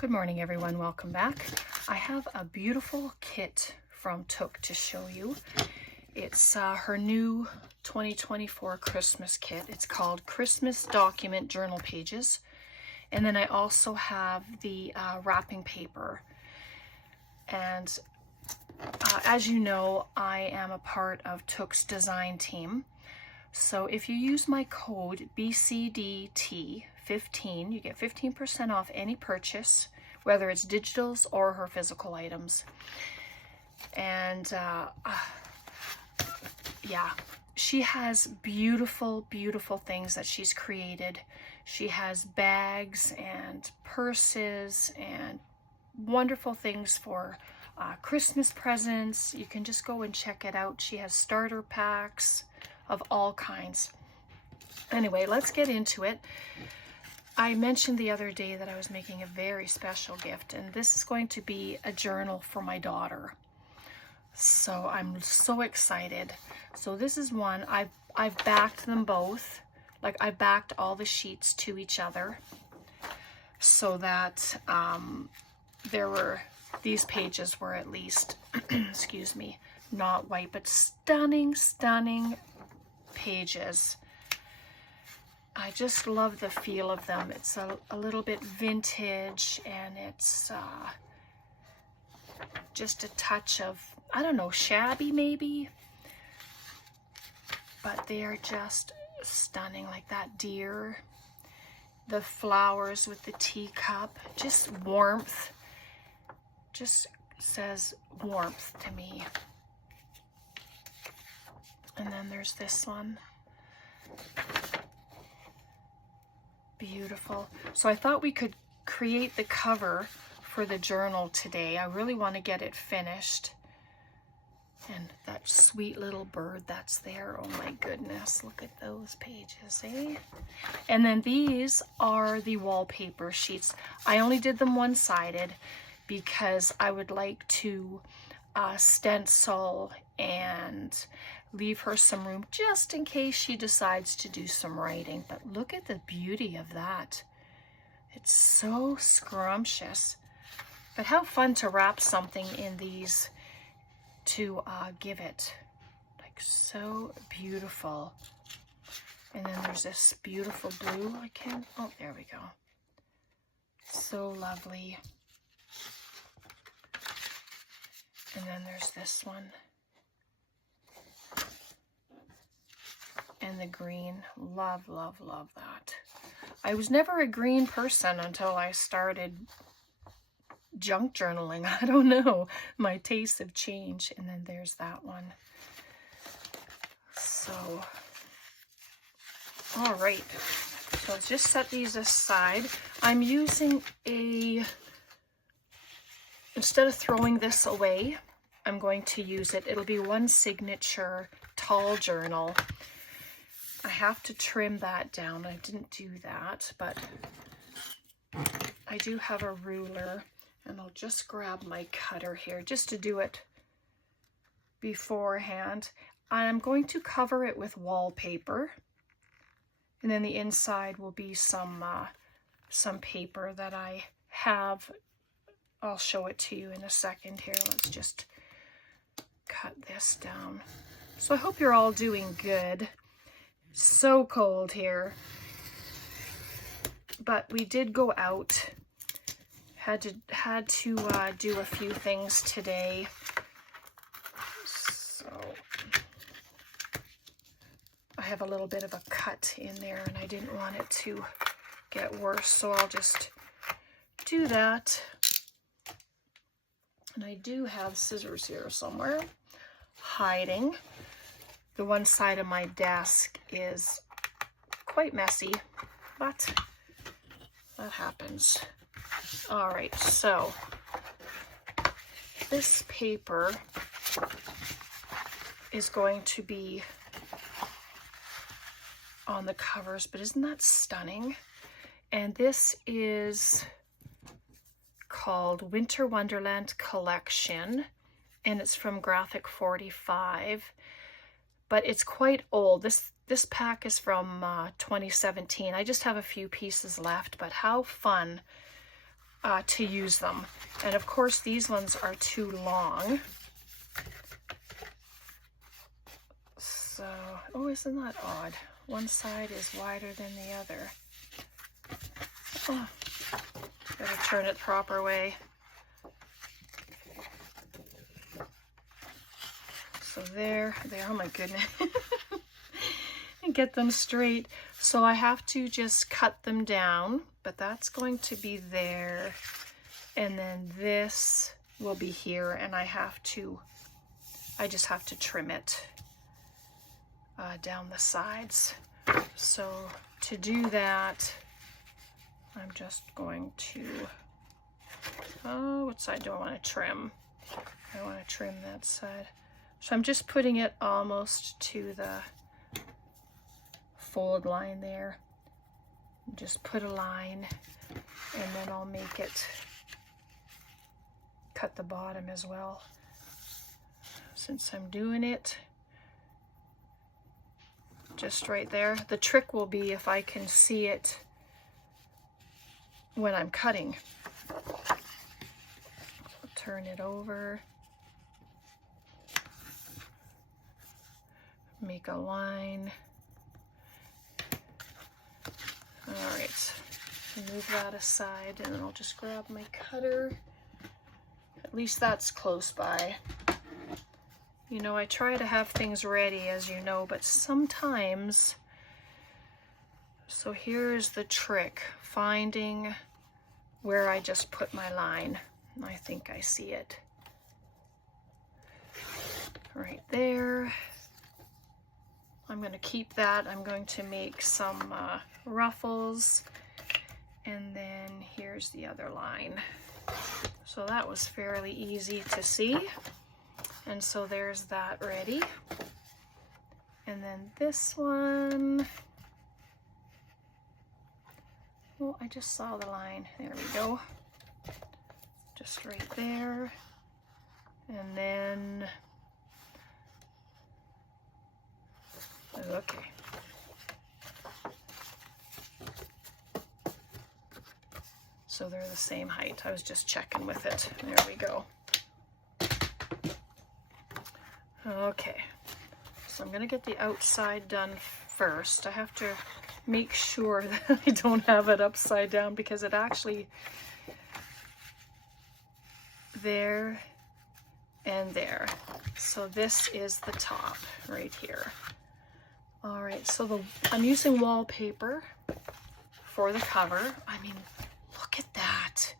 Good morning, everyone. Welcome back. I have a beautiful kit from Took to show you. It's her new 2024 Christmas kit. It's called Christmas Document Journal Pages. And then I also have the wrapping paper. And as you know, I am a part of Took's design team. So if you use my code BCDT15, you get 15% off any purchase, whether it's digitals or her physical items. And yeah, she has beautiful, beautiful things that she's created. She has bags and purses and wonderful things for Christmas presents. You can just go and check it out. She has starter packs of all kinds. Anyway, let's get into it. I mentioned the other day that I was making a very special gift, and this is going to be a journal for my daughter. So I'm so excited. So this is one, I've backed them both. Like I backed all the sheets to each other so that these pages were at least, excuse me, not white, but stunning, stunning pages. I just love the feel of them. It's a little bit vintage, and it's just a touch of, I don't know, shabby maybe, but they are just stunning. Like that deer, the flowers with the teacup, just warmth, just says warmth to me. And then there's this one. Beautiful. So I thought we could create the cover for the journal today. I really want to get it finished. And that sweet little bird that's there, oh my goodness, look at those pages, eh? And then these are the wallpaper sheets. I only did them one-sided because I would like to stencil and leave her some room just in case she decides to do some writing. But look at the beauty of that. It's so scrumptious. But how fun to wrap something in these to give it. Like so beautiful. And then there's this beautiful blue. Oh, there we go. So lovely. And then there's this one. And the green. Love, love, love that. I was never a green person until I started junk journaling. I don't know. My tastes have changed. And then there's that one. So, all right. So let's just set these aside. I'm using instead of throwing this away, I'm going to use it. It'll be one signature tall journal. I have to trim that down. I didn't do that, but I do have a ruler, and I'll just grab my cutter here just to do it beforehand. I'm going to cover it with wallpaper, and then the inside will be some paper that I have. I'll show it to you in a second here. Let's just cut this down. So I hope you're all doing good. So cold here, but we did go out. Had to do a few things today. So I have a little bit of a cut in there, and I didn't want it to get worse, so I'll just do that. And I do have scissors here somewhere hiding. The one side of my desk is quite messy, but that happens. All right, so this paper is going to be on the covers, but isn't that stunning? And this is called Winter Wonderland Collection, and it's from Graphic 45. But it's quite old. This pack is from 2017. I just have a few pieces left, but how fun to use them. And of course, these ones are too long. So, oh, isn't that odd? One side is wider than the other. Oh, better turn it the proper way. So there, oh my goodness. And get them straight. So I have to just cut them down, but that's going to be there. And then this will be here, and I just have to trim it down the sides. So to do that, I'm just going to, what side do I want to trim? I want to trim that side. So I'm just putting it almost to the fold line there. Just put a line, and then I'll make it cut the bottom as well. Since I'm doing it just right there. The trick will be if I can see it when I'm cutting. I'll turn it over. Make a line. All right, move that aside, and then I'll just grab my cutter. At least that's close by. You know, I try to have things ready, as you know, but sometimes, so here's the trick, finding where I just put my line. I think I see it. Right there. I'm going to keep that. I'm going to make some ruffles, and then here's the other line. So that was fairly easy to see. And so there's that ready. And then this one, oh, I just saw the line. There we go. Just right there. And then, okay. So they're the same height. I was just checking with it. There we go. Okay, so I'm gonna get the outside done first. I have to make sure that I don't have it upside down, because it actually, there and there. So this is the top right here. All right, so I'm using wallpaper for the cover. I mean, look at that.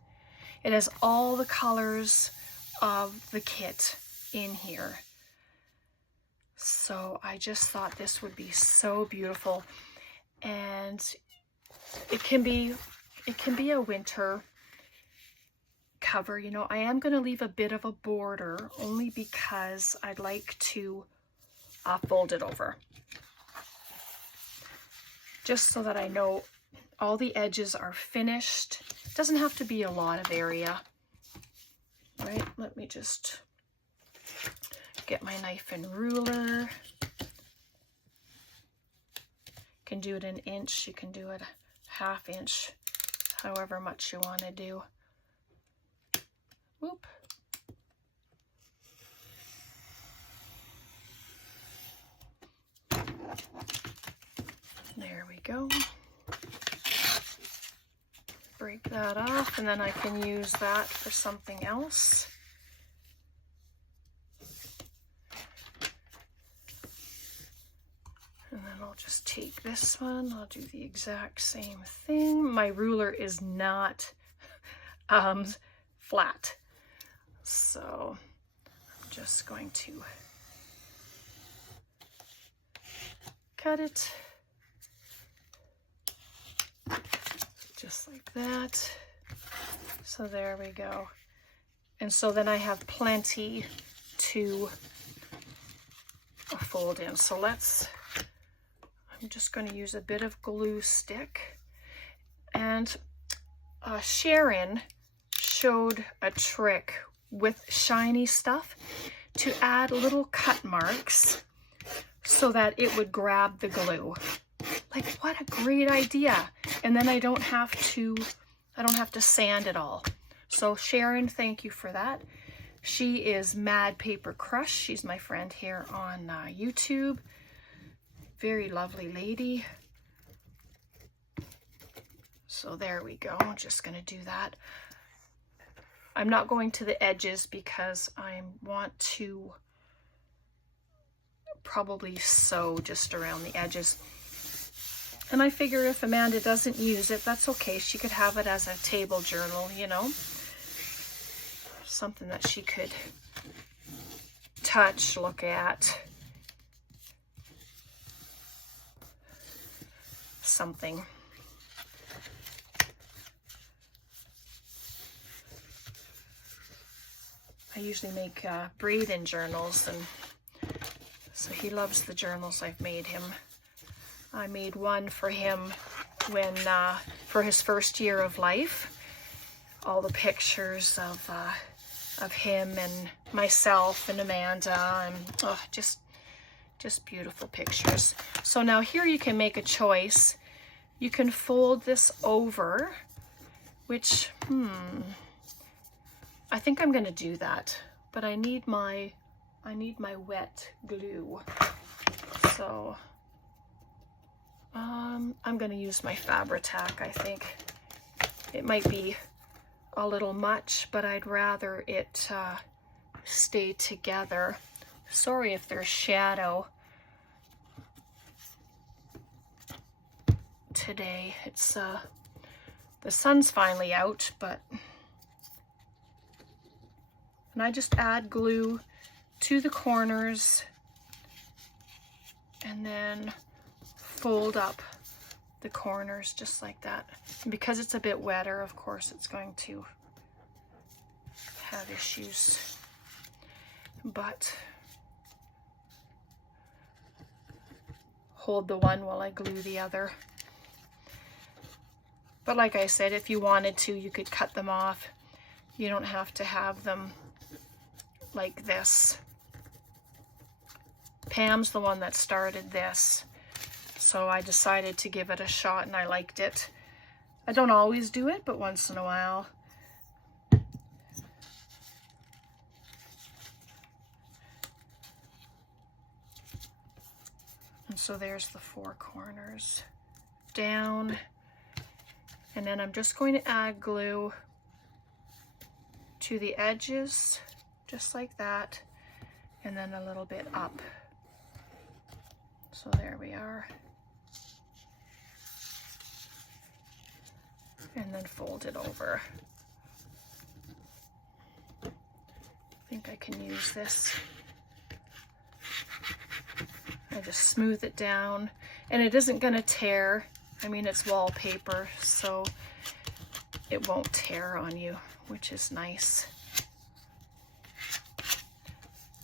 It has all the colors of the kit in here. So I just thought this would be so beautiful, and it can be a winter cover. You know, I am going to leave a bit of a border only because I'd like to fold it over, just so that I know all the edges are finished. It doesn't have to be a lot of area. All right, let me just get my knife and ruler. You can do it an inch, you can do it a ½ inch, however much you want to do. Whoop. There we go. Break that off, and then I can use that for something else. And then I'll just take this one, I'll do the exact same thing. My ruler is not flat, so I'm just going to cut it just like that. So there we go. And so then I have plenty to fold in. So I'm just going to use a bit of glue stick. And Sharon showed a trick with shiny stuff to add little cut marks so that it would grab the glue. Like, what a great idea. And then I don't have to I don't have to sand it all. So Sharon, thank you for that. She is Mad Paper Crush. She's my friend here on YouTube. Very lovely lady. So there we go. I'm just going to do that. I'm not going to the edges because I want to probably sew just around the edges. And I figure if Amanda doesn't use it, that's okay. She could have it as a table journal, you know. Something that she could touch, look at. Something. I usually make Braden journals, and so he loves the journals I've made him. I made one for him when for his first year of life. All the pictures of him and myself and Amanda, and oh, just beautiful pictures. So now here you can make a choice. You can fold this over, which I think I'm going to do that, but I need my wet glue. So I'm going to use my Fabri-Tac. I think it might be a little much, but I'd rather it stay together. Sorry if there's shadow today. It's the sun's finally out, but and I just add glue to the corners and then fold up the corners just like that. And because it's a bit wetter, of course, it's going to have issues. But hold the one while I glue the other. But like I said, if you wanted to, you could cut them off. You don't have to have them like this. Pam's the one that started this, so I decided to give it a shot and I liked it. I don't always do it, but once in a while. And so there's the 4 corners down, and then I'm just going to add glue to the edges just like that, and then a little bit up. So there we are. And then fold it over. I think I can use this. I just smooth it down, and it isn't going to tear. I mean, it's wallpaper, so it won't tear on you, which is nice.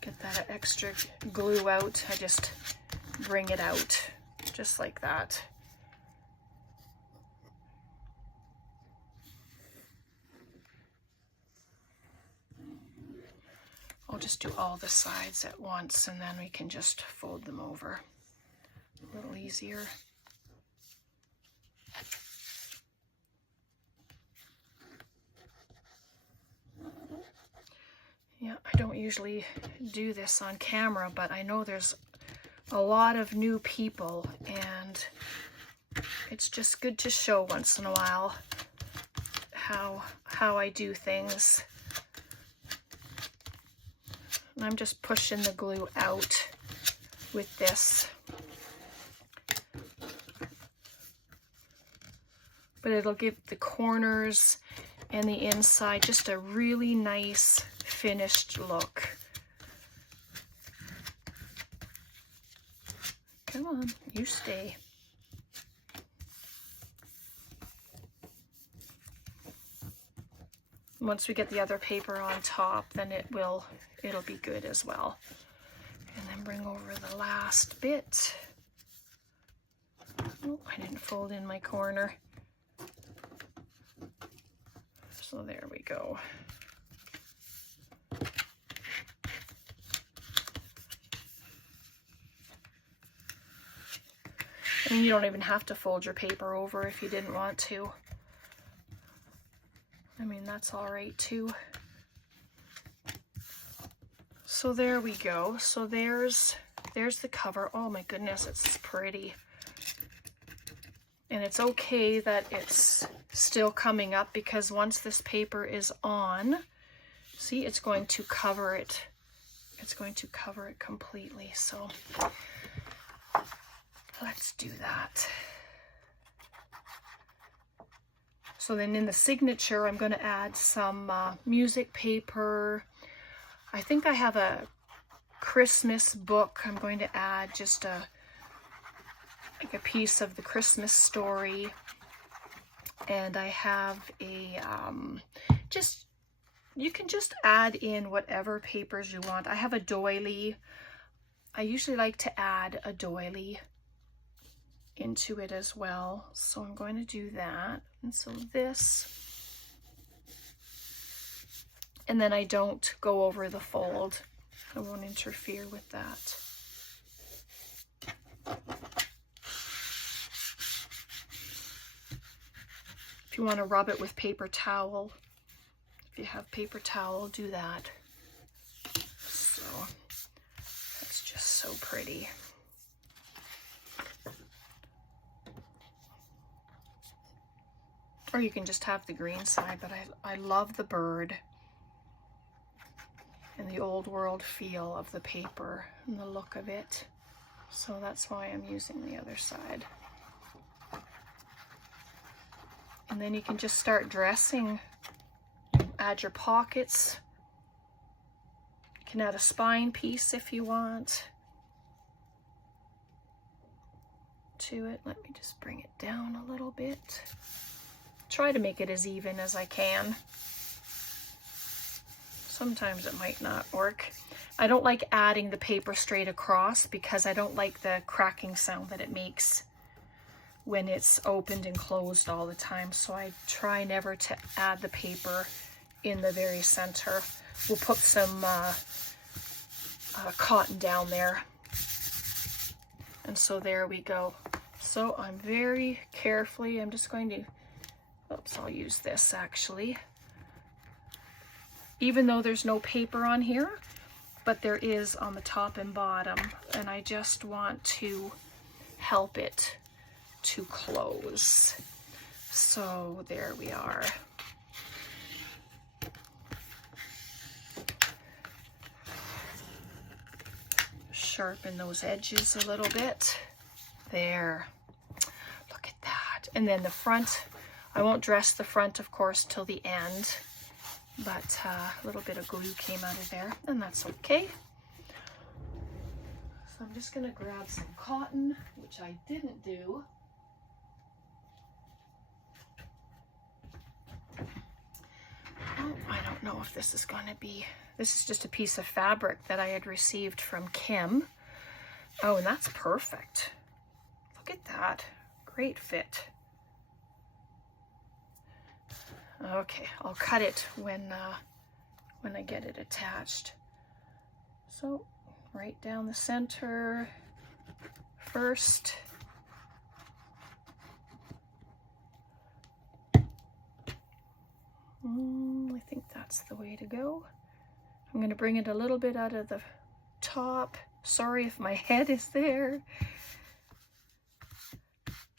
Get that extra glue out. I just bring it out just like that. I'll just do all the sides at once, and then we can just fold them over a little easier. Yeah, I don't usually do this on camera, but I know there's a lot of new people, and it's just good to show once in a while how I do things. And I'm just pushing the glue out with this. But it'll give the corners and the inside just a really nice finished look. Come on, you stay. Once we get the other paper on top, then it'll be good as well. And then bring over the last bit. Oh, I didn't fold in my corner. So there we go. And you don't even have to fold your paper over if you didn't want to. I mean, that's all right too. So there we go. So there's the cover. Oh my goodness, it's pretty. And it's okay that it's still coming up, because once this paper is on, see, it's going to cover it. It's going to cover it completely. So let's do that. So then in the signature, I'm going to add some music paper. I think I have a Christmas book. I'm going to add just like a piece of the Christmas story. And I have a, you can just add in whatever papers you want. I have a doily. I usually like to add a doily into it as well. So I'm going to do that. And so this, and then I don't go over the fold. I won't interfere with that. If you want to rub it with paper towel, if you have paper towel, do that. So that's just so pretty. Or you can just have the green side, but I love the bird and the old world feel of the paper and the look of it. So that's why I'm using the other side. And then you can just start dressing. Add your pockets. You can add a spine piece if you want to it. Let me just bring it down a little bit. Try to make it as even as I can. Sometimes it might not work. I don't like adding the paper straight across because I don't like the cracking sound that it makes when it's opened and closed all the time. So I try never to add the paper in the very center. We'll put some cotton down there. And so there we go. So I'm very carefully, I'm just going to, oops, I'll use this actually. Even though there's no paper on here, but there is on the top and bottom, and I just want to help it to close. So there we are. Sharpen those edges a little bit. There. Look at that. And then the front, I won't dress the front, of course, till the end. But a little bit of glue came out of there, and that's okay. So I'm just going to grab some cotton, which I didn't do. Oh, I don't know if this is going to be, this is just a piece of fabric that I had received from Kim. Oh, and that's perfect. Look at that. Great fit. Okay, I'll cut it when I get it attached. So right down the center first. I think that's the way to go. I'm going to bring it a little bit out of the top. Sorry if my head is there.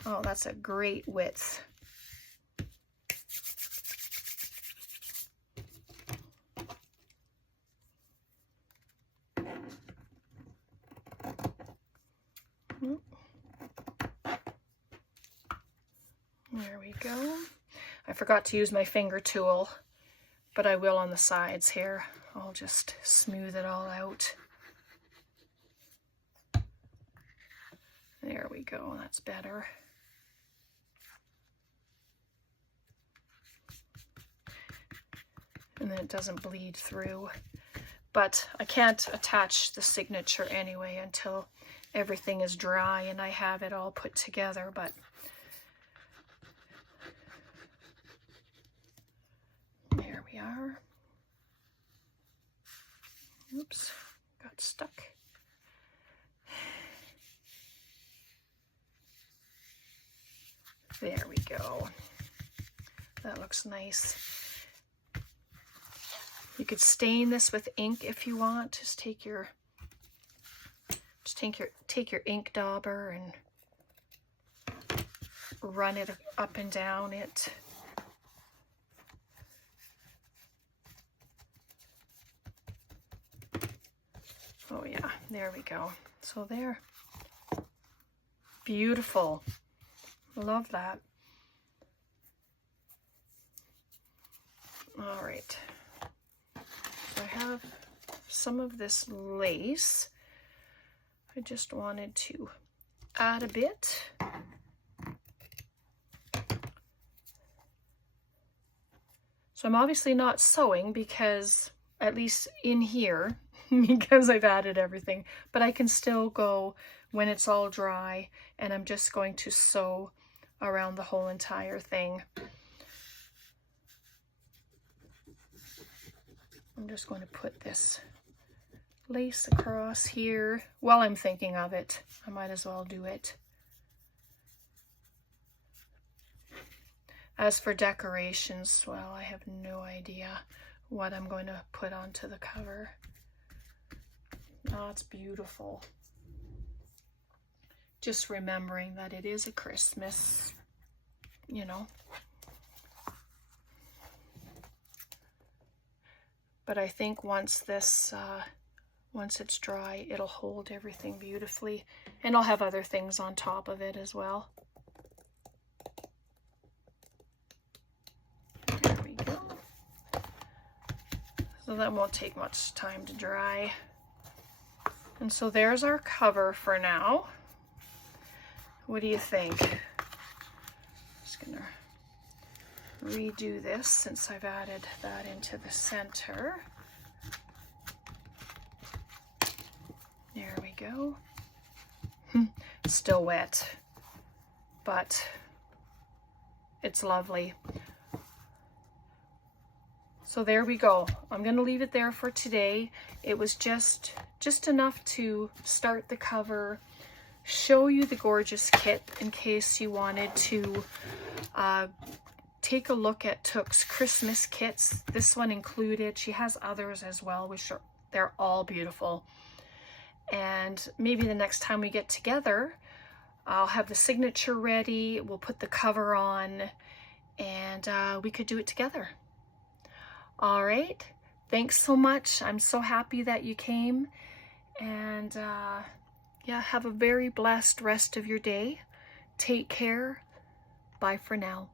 Oh, that's a great width. There we go. I forgot to use my finger tool, but I will on the sides here. I'll just smooth it all out. There we go, that's better. And then it doesn't bleed through. But I can't attach the signature anyway until everything is dry and I have it all put together, but there we are. Oops, got stuck. There we go. That looks nice. You could stain this with ink if you want. Just take your ink dauber and run it up and down it. Oh yeah, there we go. So there. Beautiful. Love that. All right. So I have some of this lace. I just wanted to add a bit. So I'm obviously not sewing because, at least in here, because I've added everything, but I can still go when it's all dry, and I'm just going to sew around the whole entire thing. I'm just going to put this lace across here. While I'm thinking of it, I might as well do it. As for decorations, well, I have no idea what I'm going to put onto the cover. Oh, it's beautiful. Just remembering that it is a Christmas, you know. But I think once this, once it's dry, it'll hold everything beautifully. And I'll have other things on top of it as well. There we go. So that won't take much time to dry. And so there's our cover for now. What do you think? Just gonna redo this since I've added that into the center. There we go. It's still wet, but it's lovely. So there we go. I'm going to leave it there for today. It was just enough to start the cover, show you the gorgeous kit in case you wanted to take a look at Took's Christmas kits. This one included. She has others as well, which they're all beautiful. And maybe the next time we get together, I'll have the signature ready. We'll put the cover on, and we could do it together. All right. Thanks so much. I'm so happy that you came. And yeah, have a very blessed rest of your day. Take care. Bye for now.